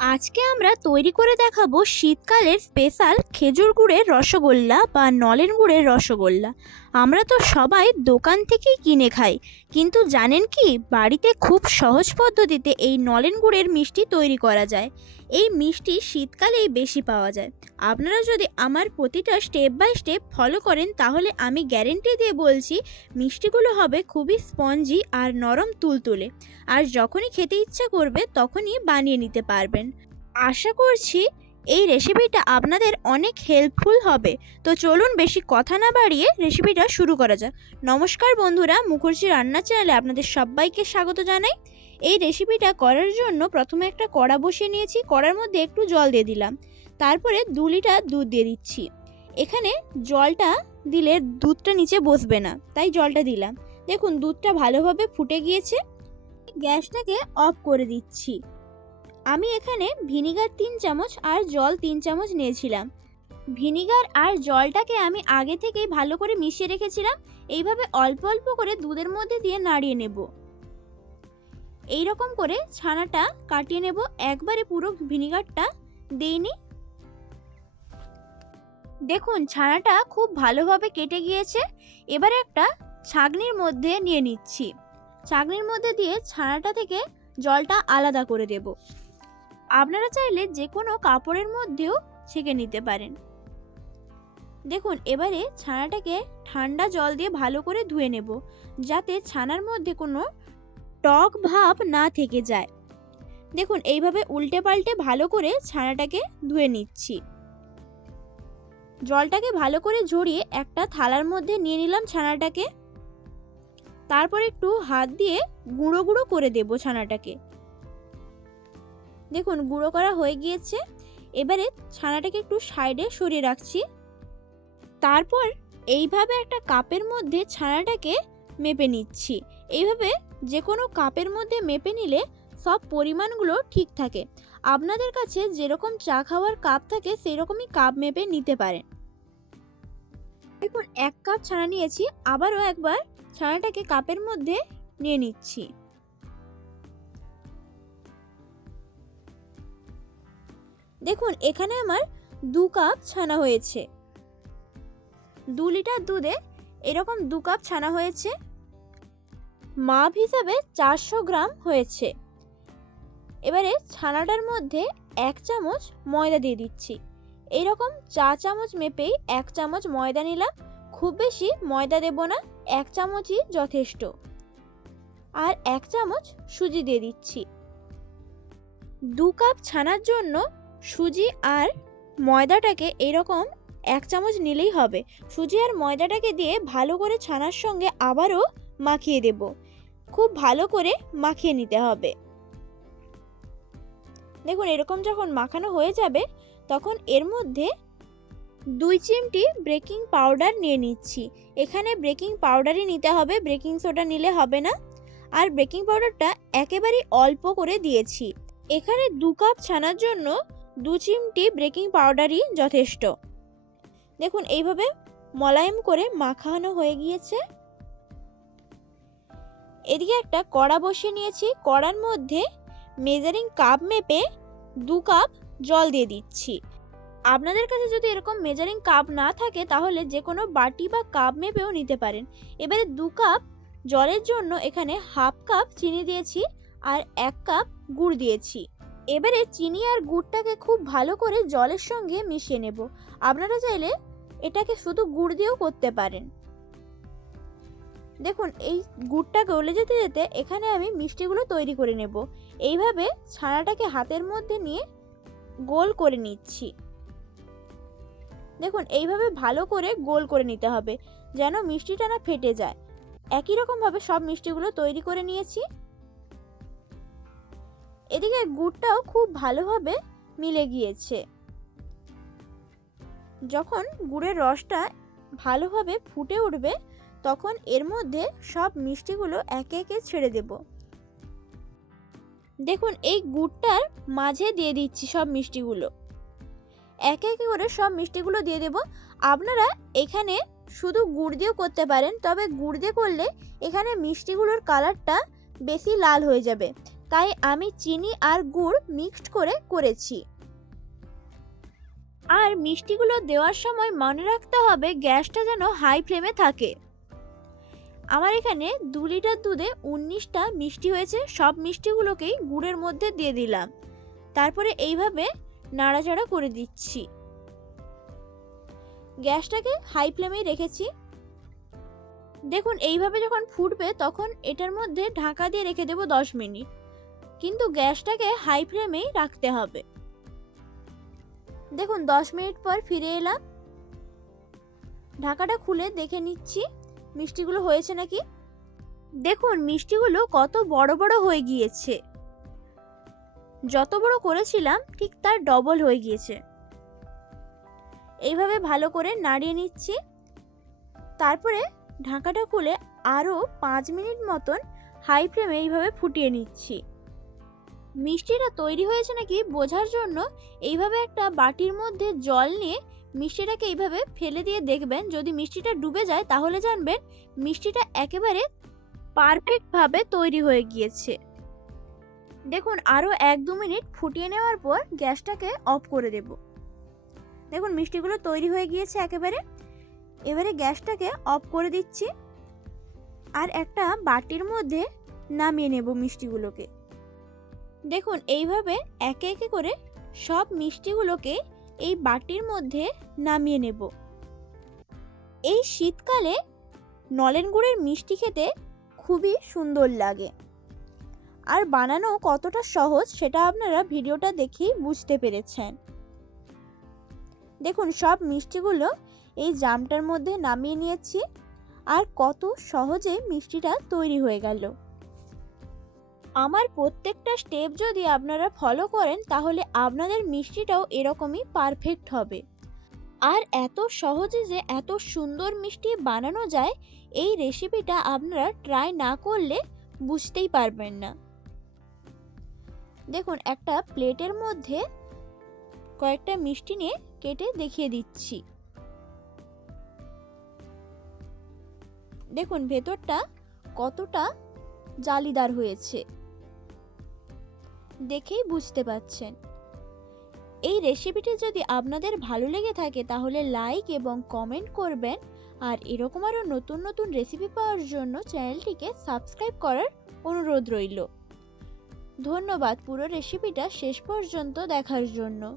আজকে আমরা তৈরি করে দেখাবো শীতকালের স্পেশাল খেজুর গুড়ের রসগোল্লা বা নলেন গুড়ের রসগোল্লা। আমরা তো সবাই দোকান থেকেই কিনে খাই, কিন্তু জানেন কি, বাড়িতে খুব সহজ পদ্ধতিতে এই নলেন গুড়ের মিষ্টি তৈরি করা যায়। এই মিষ্টি শীতকালেই বেশি পাওয়া যায়। আপনারা যদি আমার প্রতিটা স্টেপ বাই স্টেপ ফলো করেন, তাহলে আমি গ্যারেন্টি দিয়ে বলছি, মিষ্টিগুলো হবে খুবই স্পঞ্জি আর নরম তুলতুলে। আর যখনই খেতে ইচ্ছা করবে, তখনই বানিয়ে নিতে পারবেন। আশা করছি এই রেসিপিটা আপনাদের অনেক হেল্পফুল হবে। তো চলুন বেশি কথা না বাড়িয়ে রেসিপিটা শুরু করা যাক। নমস্কার বন্ধুরা, মুখর্জি রান্না চ্যানেলে আপনাদের সবাইকে স্বাগত জানাই। এই রেসিপিটা করার জন্য প্রথমে একটা কড়া বসিয়ে নিয়েছি, কড়ার মধ্যে একটু জল দিয়ে দিলাম। তারপরে দু লিটার দুধ দিয়ে দিচ্ছি। এখানে জলটা দিলে দুধটা নিচে বসবে না, তাই জলটা দিলাম। দেখুন, দুধটা ভালোভাবে ফুটে গিয়েছে। গ্যাসটাকে অফ করে দিচ্ছি। আমি এখানে ভিনিগার তিন চামচ আর জল তিন চামচ নিয়েছিলাম। ভিনিগার আর জলটাকে আমি আগে থেকেই ভালো করে মিশিয়ে রেখেছিলাম। এইভাবে অল্প অল্প করে দুধের মধ্যে দিয়ে নাড়িয়ে নেব। এই রকম করে ছানাটা কাটিয়ে নেব। একবারে পুরো ভিনিগারটা দেইনি। দেখুন, ছানাটা খুব ভালোভাবে কেটে গিয়েছে। এবারে একটা ছাগনির মধ্যে নিয়ে নিচ্ছি। ছাগনির মধ্যে দিয়ে ছানাটা থেকে জলটা আলাদা করে দেব। আপনারা চাইলে যে কোনো কাপড়ের মধ্যেও ছেঁকে নিতে পারেন। দেখুন, এবারে ছানাটাকে ঠান্ডা জল দিয়ে ভালো করে ধুয়ে নেব, যাতে ছানার মধ্যে কোনো টক ভাব না থেকে যায়। দেখুন, এইভাবে উল্টে পাল্টে ভালো করে ছানাটাকে ধুয়ে নিচ্ছি। জলটাকে ভালো করে ঝরিয়ে একটা থালার মধ্যে নিয়ে নিলাম ছানাটাকে। তারপর একটু হাত দিয়ে গুঁড়ো গুঁড়ো করে দেবো ছানাটাকে। দেখুন, গুঁড়ো করা হয়ে গিয়েছে। এবারে ছানাটাকে একটু সাইডে সরিয়ে রাখছি। তারপর এইভাবে একটা কাপের মধ্যে ছানাটাকে মেপে নিচ্ছি। এইভাবে যে কোনো কাপের মধ্যে মেপে নিলে সব পরিমাণগুলো ঠিক থাকে। আপনাদের কাছে যেরকম চা খাওয়ার কাপ থাকে সেই রকমই কাপ মেপে নিতে পারেন। দেখুন, এক কাপ ছানা নিয়েছি, আবারও একবার ছানাটাকে কাপের মধ্যে নিয়ে নিচ্ছি। দেখুন, এখানে আমার দু কাপ ছানা হয়েছে। দু লিটার দুধে এরকম দু কাপ ছানা হয়েছে। মাপ হিসাবে চারশো গ্রাম হয়েছে। এবারে ছানাটার মধ্যে এক চামচ ময়দা দিয়ে দিচ্ছি। এইরকম চা চামচ মেপেই এক চামচ ময়দা নিলাম। খুব বেশি ময়দা দেব না, এক চামচই যথেষ্ট। আর এক চামচ সুজি দিয়ে দিচ্ছি। দু কাপ ছানার জন্য সুজি আর ময়দাটাকে এরকম এক চামচ নিলেই হবে। সুজি আর ময়দাটাকে দিয়ে ভালো করে ছানার সঙ্গে আবারও মাখিয়ে দেব। খুব ভালো করে মাখিয়ে নিতে হবে। দেখুন, এরকম যখন মাখানো হয়ে যাবে, তখন এর মধ্যে দুই চিমটি বেকিং পাউডার নিয়ে নিচ্ছি। এখানে বেকিং পাউডারই নিতে হবে, বেকিং সোডা নিলে হবে না। আর বেকিং পাউডারটা একেবারেই অল্প করে দিয়েছি। এখানে দু কাপ ছানার জন্য দু চিমটি বেকিং পাউডারই যথেষ্ট। দেখুন, এইভাবে মলায়েম করে মাখানো হয়ে গিয়েছে। এদিকে একটা কড়া বসিয়ে নিয়েছি। কড়ার মধ্যে মেজারিং কাপ মেপে দু কাপ জল দিয়ে দিচ্ছি। আপনাদের কাছে যদি এরকম মেজারিং কাপ না থাকে, তাহলে যে কোনো বাটি বা কাপ মেপেও নিতে পারেন। এবারে দু কাপ জলের জন্য এখানে হাফ কাপ চিনি দিয়েছি আর এক কাপ গুড় দিয়েছি। এবারে চিনি আর গুড়টাকে খুব ভালো করে জলের সঙ্গে মিশিয়ে নেব। আপনারা চাইলে এটাকে শুধু গুড় দিয়েও করতে পারেন। দেখুন, এই গুড়টা গলে যেতে যেতে এখানে আমি মিষ্টিগুলো তৈরি করে নেব। এইভাবে ছানাটাকে হাতের মধ্যে নিয়ে গোল করে নিচ্ছি। দেখুন, এইভাবে ভালো করে গোল করে নিতে হবে, যেন মিষ্টিটা না ফেটে যায়। একই রকমভাবে সব মিষ্টিগুলো তৈরি করে নিয়েছি। এদিকে গুড়টাও খুব ভালোভাবে মিলে গিয়েছে। যখন গুড়ের রসটা ভালোভাবে ফুটে উঠবে, তখন এর মধ্যে সব মিষ্টিগুলো একে একে ছেড়ে দেব। দেখুন, এই গুড়টার মাঝে দিয়ে দিচ্ছি সব মিষ্টিগুলো। একে একে করে সব মিষ্টিগুলো দিয়ে দেব। আপনারা এখানে শুধু গুড় দিয়েও করতে পারেন, তবে গুড় দিয়ে করলে এখানে মিষ্টিগুলোর কালারটা বেশি লাল হয়ে যাবে। তাই আমি চিনি আর গুড় মিক্সড করে করেছি। আর মিষ্টিগুলো দেওয়ার সময় মনে রাখতে হবে গ্যাসটা যেন হাই ফ্লেমে থাকে। আমার এখানে দু লিটার দুধে উনিশটা মিষ্টি হয়েছে, সব মিষ্টিগুলোকেই গুড়ের মধ্যে দিয়ে দিলাম। তারপরে এইভাবে নাড়াচাড়া করে দিচ্ছি। গ্যাসটাকে হাই ফ্লেমেই রেখেছি। দেখুন, এইভাবে যখন ফুটবে তখন এটার মধ্যে ঢাকা দিয়ে রেখে দেবো দশ মিনিট। কিন্তু গ্যাসটাকে হাই ফ্লেমেই রাখতে হবে। দেখুন, দশ মিনিট পর ফিরে এলাম। ঢাকাটা খুলে দেখে নিচ্ছি। মিষ্টিগুলো হয়েছে নাকি? দেখুন, মিষ্টিগুলো কত বড় বড় হয়ে গিয়েছে। যত বড় করেছিলাম, ঠিক তার ডবল হয়ে গিয়েছে। এইভাবে ভালো করে নাড়িয়ে নিচ্ছি। তারপরে ঢাকাটা খুলে আরও পাঁচ মিনিট মতন হাই ফ্লেমে এইভাবে ফুটিয়ে নিচ্ছি। মিষ্টিটা তৈরি হয়েছে নাকি বোঝার জন্য এইভাবে একটা বাটির মধ্যে জল নিয়ে মিষ্টিটাকে এইভাবে ফেলে দিয়ে দেখবেন। যদি মিষ্টিটা ডুবে যায় তাহলে জানবেন মিষ্টিটা একেবারে পারফেক্টভাবে তৈরি হয়ে গিয়েছে। দেখুন আরও এক দু মিনিট ফুটিয়ে নেওয়ার পর গ্যাসটাকে অফ করে দেব। দেখুন, মিষ্টিগুলো তৈরি হয়ে গিয়েছে একেবারে। এবারে গ্যাসটাকে অফ করে দিচ্ছি। আর একটা বাটির মধ্যে নামিয়ে নেব মিষ্টিগুলোকে। দেখুন, এইভাবে একে একে করে সব মিষ্টিগুলোকে এই বাটির মধ্যে নামিয়ে নেব। এই শীতকালে নলেন গুড়ের মিষ্টি খেতে খুবই সুন্দর লাগে। আর বানানো কতটা সহজ সেটা আপনারা ভিডিওটা দেখেই বুঝতে পেরেছেন। দেখুন, সব মিষ্টিগুলো এই জামটার মধ্যে নামিয়ে নিয়েছি। আর কত সহজে মিষ্টিটা তৈরি হয়ে গেল। আমার প্রত্যেকটা স্টেপ যদি আপনারা ফলো করেন, তাহলে আপনাদের মিষ্টিটাও এরকমই পারফেক্ট হবে। আর এত সহজে যে এত সুন্দর মিষ্টি বানানো যায়, এই রেসিপিটা আপনারা ট্রাই না করলে বুঝতেই পারবেন না। দেখুন, একটা প্লেটের মধ্যে কয়েকটা মিষ্টি নিয়ে কেটে দেখিয়ে দিচ্ছি। দেখুন, ভেতরটা কতটা জালিদার হয়েছে। দেখেই বুঝতে পাচ্ছেন এই রেসিপিটি যদি আপনাদের ভালো লেগে থাকে, তাহলে লাইক এবং কমেন্ট করবেন। আর এরকম আরও নতুন নতুন রেসিপি পাওয়ার জন্য চ্যানেলটিকে সাবস্ক্রাইব করার অনুরোধ রইল। ধন্যবাদ পুরো রেসিপিটা শেষ পর্যন্ত দেখার জন্য।